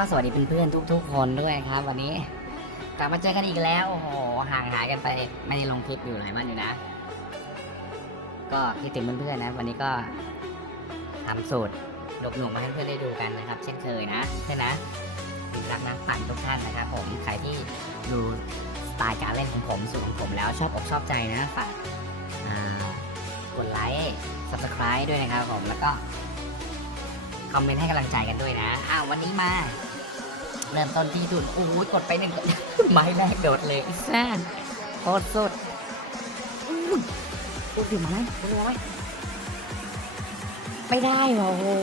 ก็สวัสดีเพื่อนๆทุก ๆ คนด้วยครับ วันนี้กลับมาเจอกันอีกแล้วโอ้โหห่างหายกันไปไม่ได้ลงคลิปอยู่หลายวันอยู่นะ ก็คิดถึงเพื่อนๆนะ วันนี้ก็ทำสูตรหนุกๆมาให้เพื่อนได้ดูกันนะครับ เช่นเคยนะเพื่อนนะรักนักปั่นทุกท่านนะครับผมใครที่ดูสไตล์การเล่นของผมสูตรของผมแล้วชอบอกชอบใจนะฝากกดไลค์ subscribe ด้วยนะครับผมแล้วก็คอมเมนต์ให้กำลังใจกันด้วยนะ อ้าววันนี้มา เริ่มต้นที่ทุนโอ้ยกดไปหนึ่งไม้แรกโดดเลยแซ่บโคตรสุดอู้ยพูดถึงมาแล้วร้อยไม่ได้หรอโอ้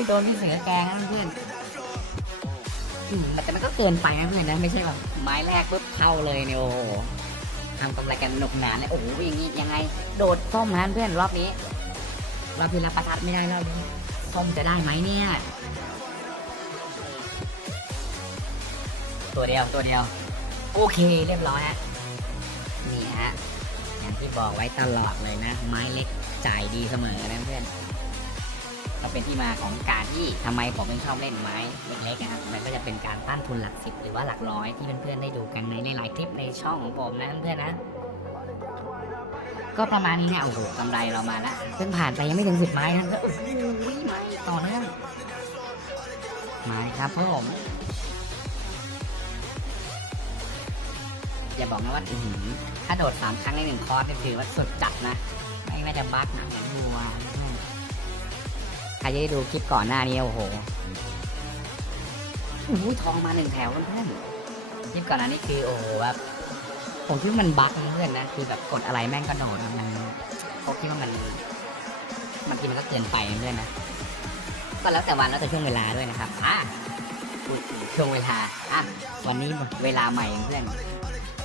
ยโดนพี่เสือแกงนะเพื่อนอืมแต่มันก็เกินไปนะเพื่อนนะไม่ใช่แบบไม้แรกปุ๊บเข้าเลยเนี่ยโอ้ทำกำไรกันหนุกหนานเลยโอ้โหอย่างงี้ยังไง โดดส้มนะเพื่อนรอบนี้รอบที่แล้วประทัดไม่ได้รอบนี้ส้มจะได้ไหมเนี่ย ตัวเดียวตัวเดียว โอเคเรียบร้อยฮะนี่ฮะอย่างที่บอกไว้ตลอดเลยนะ ไม้เล็กจ่ายดีเสมอนะเพื่อนก็เป็นที่มาของการที่ทำไมผมถึงชอบเล่นไม้เล็กๆอะครับมันก็จะเป็นการปั้นทุนหลักสิบหรือว่าหลักร้อยที่เพื่อนๆได้ดูกันในหลายๆคลิปในช่องของผมนะเพื่อนๆนะก็ประมาณนี้เนี่ยโอ้โหกำไรเรามาล้วเพิ่งผ่านไปยังไม่ถึงสิบไม้นก็โอ้โหไม้ต่อเนื่องไม้ครับผม อย่าบอกนะว่าอื้อหือถ้าโดดสามครั้งในหนึ่งคอร์สนี่ถือว่าสุดจัดนะไม่น่าจะบั๊กนะเหมือนวัวใครจะได้ดูคลิปก่อนหน้านี้โอ้โหโอ้โหทองมาหนึ่งแถวเพื่อนคลิปก่อนหน้านี้คือโอ้โหแบบผมคิดว่ามันบั๊กเพื่อนนะคือแบบกดอะไรแม่งก็โดดมันผมคิดว่ามันบางทีมันก็เกินไปเพื่อนนะก็แล้วแต่วันแล้วแต่ช่วงเวลาด้วยนะครับอะช่วงเวลาอะวันนี้เวลาใหม่เพื่อน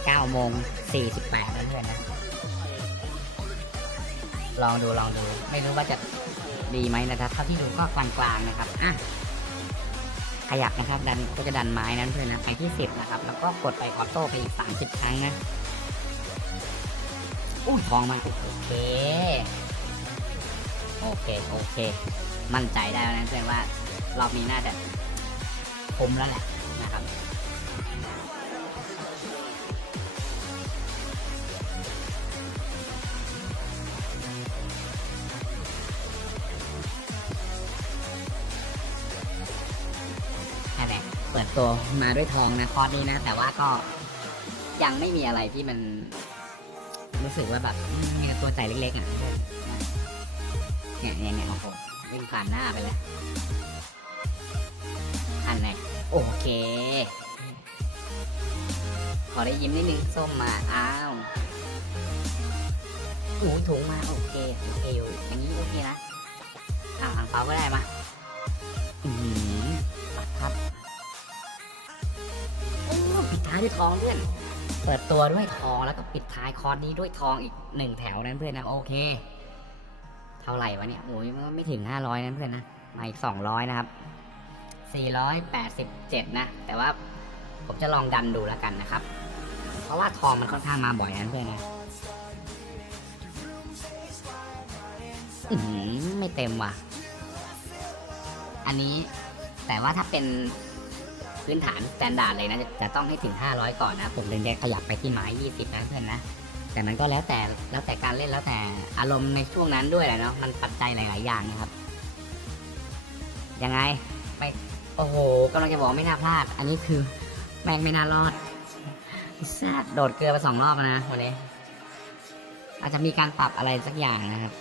9โมง48นะเพื่อนนะ ลองดูลองดู ไม่รู้ว่าจะดีไหมนะครับเท่าที่ดูก็กลางๆนะครับอะขยับนะครับ ดันก็จะดันไม้นั้นเพื่อนนะไปที่ 10 นะครับ แล้วก็กดไปออโต้ไปอีก 30 ครั้งนะอุ้ทองมาโอเค โอเค โอเค มั่นใจได้แล้วนะเพื่อนว่ารอบนี้น่าจะคุ้มแล้วแหละนะครับ เปิดตัวมาด้วยทองนะคอร์สนี้นะ แต่ว่าก็ยังไม่มีอะไรที่มัน รู้สึกว่าแบบมีตัวใจเล็กๆอะเนี่ยเนี่ยเนี่ยโอ้โหวิ่งผ่านหน้าไปเลยอันไหนโอเคพอได้ยิ้มนิดนึงส้มมา อ้าวหูถุงมา โอเค โอเคอยู่อย่างนี้โอเคนะอ้าวอ่างเปาก็ได้มา อือ ท้ายด้วยทองเพื่อน เปิดตัวด้วยทองแล้วก็ปิดท้ายคอร์สนี้ด้วยทองอีกหนึ่งแถวนั้นเพื่อนนะโอเค เท่าไหร่วะเนี่ยโอ้ยมันไม่ถึงห้าร้อยนั้นเพื่อนนะมาอีกสองร้อยนะครับสี่ร้อยแปดสิบเจ็ดนะ แต่ว่าผมจะลองดันดูแล้วกันนะครับ เพราะว่าทองมันค่อนข้างมาบ่อยนั้นเพื่อนนะอืไม่เต็มว่ะ อันนี้แต่ว่าถ้าเป็น พื้นฐานสแตนดาร์ดเลยนะจะต้องให้ถึง 500 ก่อนนะ ผมถึงจะขยับไปที่ไม้ 20 นะเพื่อนนะ แต่มันก็แล้วแต่แล้วแต่การเล่นแล้วแต่อารมณ์ในช่วงนั้นด้วยแหละเนาะมันปัจจัยหลาย ๆ อย่างนะครับ ยังไงไม่โอ้โหกำลังจะบอกไม่น่าพลาด อันนี้คือแม่งไม่น่ารอดแซดโดดเกลือไปสองรอบนะวันนี้ อาจจะมีการปรับอะไรสักอย่างนะครับ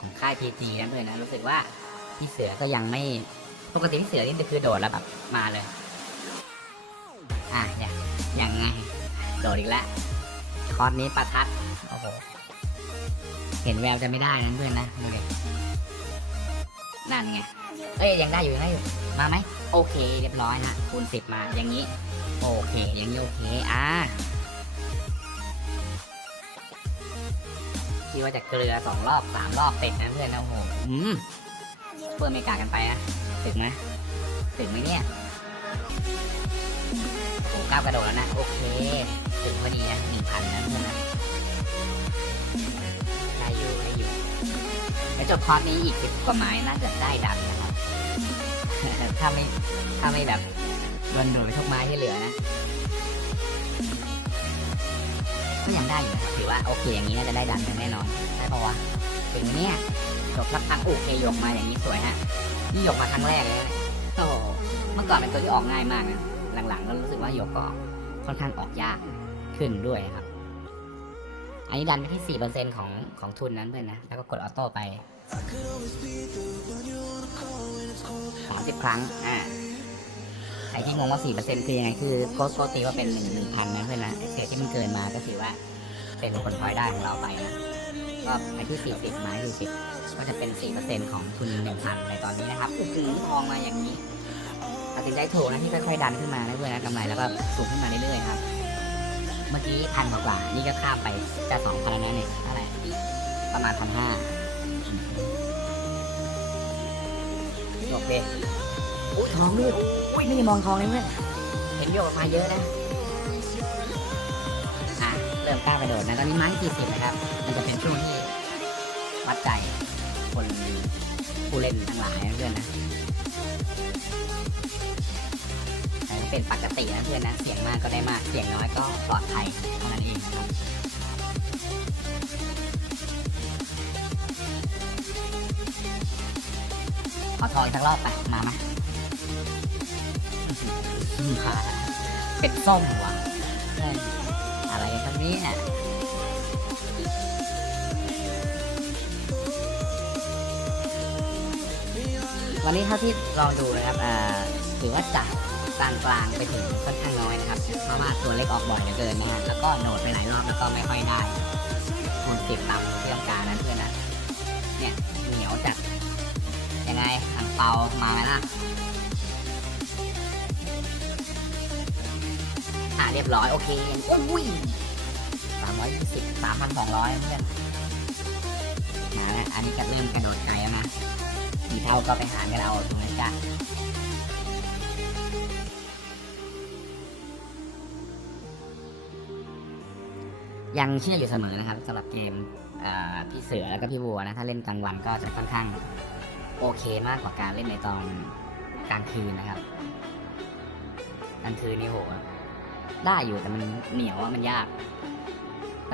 ของค่าย PG นะเพื่อนนะรู้สึกว่าพี่เสือก็ยังไม่ปกติพี่เสือนี่คือโดดแล้วแบบมาเลย อะอย่างอย่างไงโดดอีกแล้วคอร์สนี้ประทัดโอ้โหเห็นแววจะไม่ได้นะเพื่อนนะดูดินั่นไงเอ้ยยังได้อยู่ยังได้อยู่มาไหมโอเค เรียบร้อยนะคูณสิบมาอย่างนี้ โอเคอย่างนี้โอเคอะคิดว่าจะเกลือสองรอบสามรอบติดนะเพื่อนนะโอ้โหอืมเพื่อนไม่กล้ากันไปนะถึงไหมถึงไหมเนี่ย โอ้ก้าวกระโดดแล้วนะ โอเคถึงพอดีนะหนึ่งพันนะเพื่อนนะได้อยู่ได้อยู่แล้วจบคอร์สนี้อีกสิบกว่าไม้น่าจะได้ดันนะครับ ถ้าไม่ถ้าไม่แบบโดนดูดไปทุกไม้ที่เหลือนะก็ยังได้อยู่นะครับถือว่าโอเคอย่างนี้น่าจะได้ดันกันแน่นอนได้ปะวะถึงเนี้ยจบสักพักโอเคยกมาอย่างนี้สวยฮะนี่ยกมาครั้งแรกเลยโอ้โหเมื่อก่อนเป็นตัวที่ออกง่ายมากนะ หลังๆก็รู้สึกว่ายกก็ค่อนข้างออกยากขึ้นด้วยครับ อันนี้ดันไปที่สี่เปอร์เซ็นของของทุนนั้นเพื่อนนะ แล้วก็กดออโต้ไปสามสิบครั้ง อ่าใครที่งงว่าสี่เปอร์เซ็นคือยังไง คือโค้ชโค้ตีว่าเป็นหนึ่งหนึ่งพันนะเพื่อนนะไอ้เศษที่มันเกินมาก็ถือว่าเป็นผลพลอยได้ของเราไปนะ ก็ไปที่สี่สิบไม้ที่สิบก็จะเป็นสี่เปอร์เซ็นของทุนหนึ่งพันในตอนนี้นะครับอื้อทองมาอย่างนี้ สินใจถูกนะที่ค่อยๆดันขึ้นมานะเพื่อนนะกำไรแล้วก็สูงขึ้นมาเรื่อยๆครับ เมื่อกี้พันกว่านี่ก็ข้ามไปจะสองพันแล้วเนี่ยอะไรประมาณพันห้าโอเคอุ้ยทองด้วยอุ้ยไม่ได้มองทองเลยเพื่อนเห็นโยกมาเยอะนะอะเริ่มกล้ากระโดดนะตอนนี้ไม้สี่สิบนะครับ มันจะเป็นช่วงที่วัดใจคนผู้เล่นทั้งหลายเพื่อนนะ เป็นปกตินะเพื่อนนะ เสียงมากก็ได้มาก เสียงน้อยก็ปลอดภัยเท่านั้นเองนะครับขอทอยสักรอบไป มาไหมขาเป็ดส้มว่ะอะไรกันนี้เนี่ย วันนี้เท่าที่ลองดูนะครับถือว่าจากกลางกลางไปถึงค่อนข้างน้อยนะครับ เพราะว่าตัวเล็กออกบ่อยเหลือเกินนะฮะแล้วก็โหนดไปหลายรอบแล้วก็ไม่ค่อยได้โหนติดต่ำที่ต้องการนะเพื่อนนะเนี่ยเหนียวจัดยังไงอังเปามาไหมล่ะอะเรียบร้อยโอเคอุ้ยสามร้อยสิบสามพันสองร้อยเพื่อนมาแล้วอันนี้ก็เริ่มกระโดดไกลแล้วนะ กี่เท่าก็ไปหารกันเอาตรงนั้นจ้ะยังเชื่ออยู่เสมอนะครับสำหรับเกมพี่เสือแล้วก็พี่บัวนะ ถ้าเล่นกลางวันก็จะค่อนข้างโอเคมากกว่าการเล่นในตอนกลางคืนนะครับกลางคืนนี่โหได้อยู่แต่มันเหนียวอะมันยาก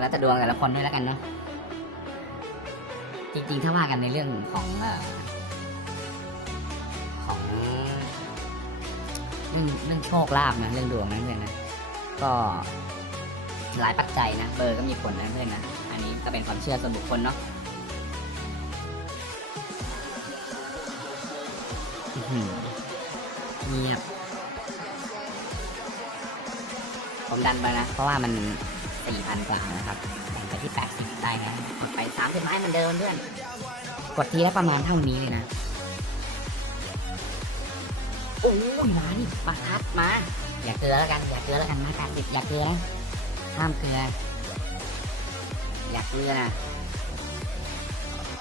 แล้วแต่ดวงแต่ละคนด้วยแล้วกันเนาะจริงๆ ถ้าว่ากันในเรื่องของ เรื่องเรื่องโชคลาภนะเรื่องดวงนะเพื่อนนะก็หลายปัจจัยนะเบอร์ก็มีผลนะเพื่อนนะอันนี้ก็เป็นความเชื่อส่วนบุคคลเนาะเงียบผมดันไปนะ เพราะว่ามันสี่พันกว่านะครับดันไปที่แปดสิบได้นะกดไปสามสิบไม้เหมือนเดิมเพื่อน กดทีละประมาณเท่านี้เลยนะ อ้ยมาดิมาคัดมา อย่าเกลือแล้วกัน อย่าเกลือแล้วกันมาแปดสิบอย่าเกลือนะห้ามเกลือ อย่าเกลือนะ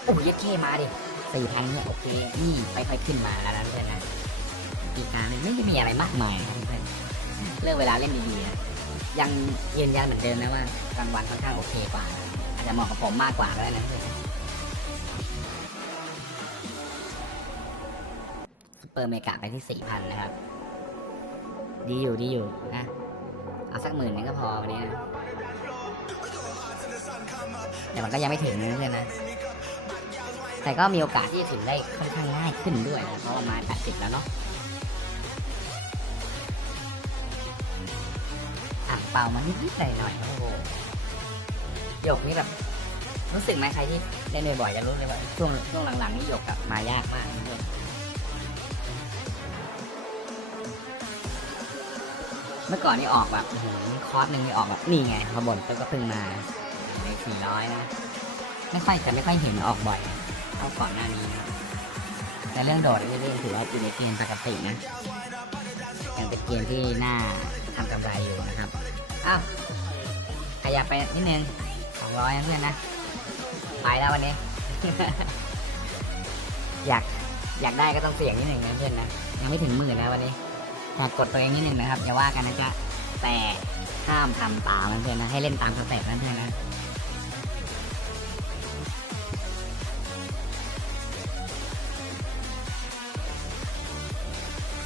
โอ้ยยัดเข้มาดิสี่พันเนี่ยโอเคนี่ค่อยๆขึ้นมาแล้วนะเพื่อนนะอีการหนึงไม่ได้มีอะไรมากมายนะเพื่อนเรื่องเวลาเล่นดีๆนะยังยืนยันเหมือนเดิมนะว่ากลางวันค่อนข้างโอเคกว่า อาจจะเหมาะกับผมมากกว่าก็ได้นะเพื่อน ซุปเปอร์เมกะไปที่สี่พันนะครับ ดีอยู่ดีอยู่นะเอาสักหมื่นนึงก็พอวันนี้นะแต่มันก็ยังไม่ถึงนะเพื่อนนะ แต่ก็มีโอกาสที่จะถึงได้ค่อนข้างง่ายขึ้นด้วยนะเพราะว่ามาแปดสิบแล้วเนาะอ่างเปล่ามานิดๆหน่อยๆโอ้โหหยกนี่แบบ รู้สึกไหมใครที่เล่นบ่อยๆจะรู้เลยว่าช่วงช่วงหลังๆนี่หยกกลับมายากมากเพื่อ เมื่อก่อนนี่ออกแบบคอร์สหนึ่งนี่ออกแบบนี่ไงพอบนตัวก็เพิ่งมาในสี่ร้อยนะ ไม่ค่อยจะไม่ค่อยเห็นออกบ่อยเท่าก่อนหน้านี้นะแต่เรื่องโดดเรื่อยๆถือว่าอยู่ในเกณฑ์ปกตินะยังเป็นเกมที่น่าทำกำไรอยู่นะครับอ้าวขยับไปนิดนึงสองร้อยเพื่อนนะไปแล้ววันนี้ อยากอยากได้ก็ต้องเสี่ยงนิดหนึ่งนะเพื่อนนะยังไม่ถึงหมื่นนะวันนี้ ฝากกดตัวเองนิดหนึ่งนะครับอย่าว่ากันนะจ๊ะแต่ห้ามทำตามนะเพื่อนนะให้เล่นตามสเต็ปนะเพื่อนนะ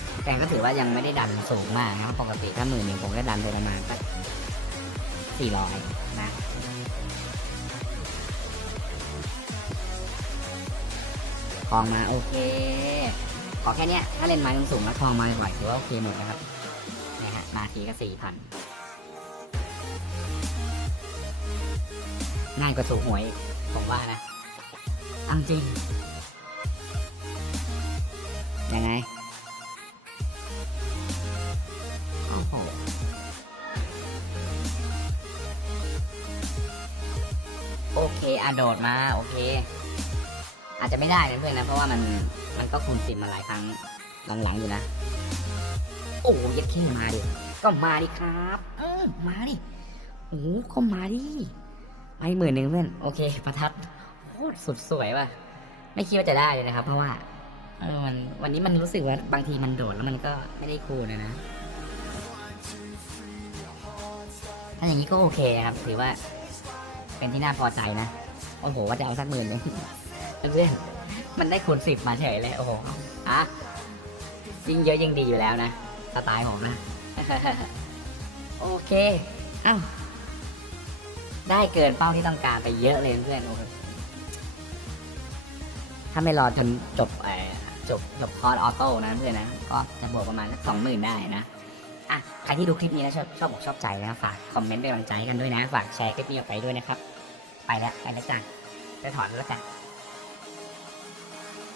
อแต่ก็ถือว่ายังไม่ได้ดันสูงมากนะครับปกติถ้าหมื่นหนึ่งผมก็ดันไปประมาณสักสี่ร้อยนะทองมาโอเค ขอแค่นี้ถ้าเล่นไม้สูงแล้วทองมาบ่อยถือว่าโอเคหมดนะครับนะฮะมาทีก็สี่พันง่ายกว่าถูกหวยผมว่านะเอาจริงยังไงโอ้โหโอเคอะโดดมา โอเค อาจจะไม่ได้นะเพื่อนนะ เพราะว่ามัน มันก็คูณสิบมาหลายครั้งหลังๆอยู่นะ โอ้ยัดขี้มาดิ ก็มาดิครับเออมาดิ โอ้ก็มาดิไปหมื่นหนึ่งเพื่อน โอเค ประทัดโคตรสุดสวยว่ะ ไม่คิดว่าจะได้เลยนะครับ เพราะว่าเออมันวันนี้มันรู้สึกว่าบางทีมันโดดแล้วมันก็ไม่ได้คูณนะนะ ถ้าอย่างนี้ก็โอเคครับ ถือว่าเป็นที่น่าพอใจนะ โอ้โห ว่าจะเอาสักหมื่นหนึงเพื่อน มันได้คูณสิบมาเฉยเลยโอ้โหอะยิ่งเยอะยิ่งดีอยู่แล้วนะสไตล์ผมนะ โอเคเอ้าได้เกินเป้าที่ต้องการไปเยอะเลยเพื่อนโอ้โหถ้าไม่รอจนจบเอ่อจบจบคอร์สออโต้นะเพื่อนนะก็จะบวกประมาณสักสองหมื่นได้นะอะใครที่ดูคลิปนี้แล้วชอบชอบอกชอบใจนะฝากคอมเมนต์เป็นกำลังใจให้กันด้วยนะ ฝากแชร์คลิปนี้ออกไปด้วยนะครับ ไปแล้วไปแล้วจ้ะไปถอนแล้วจ้ะ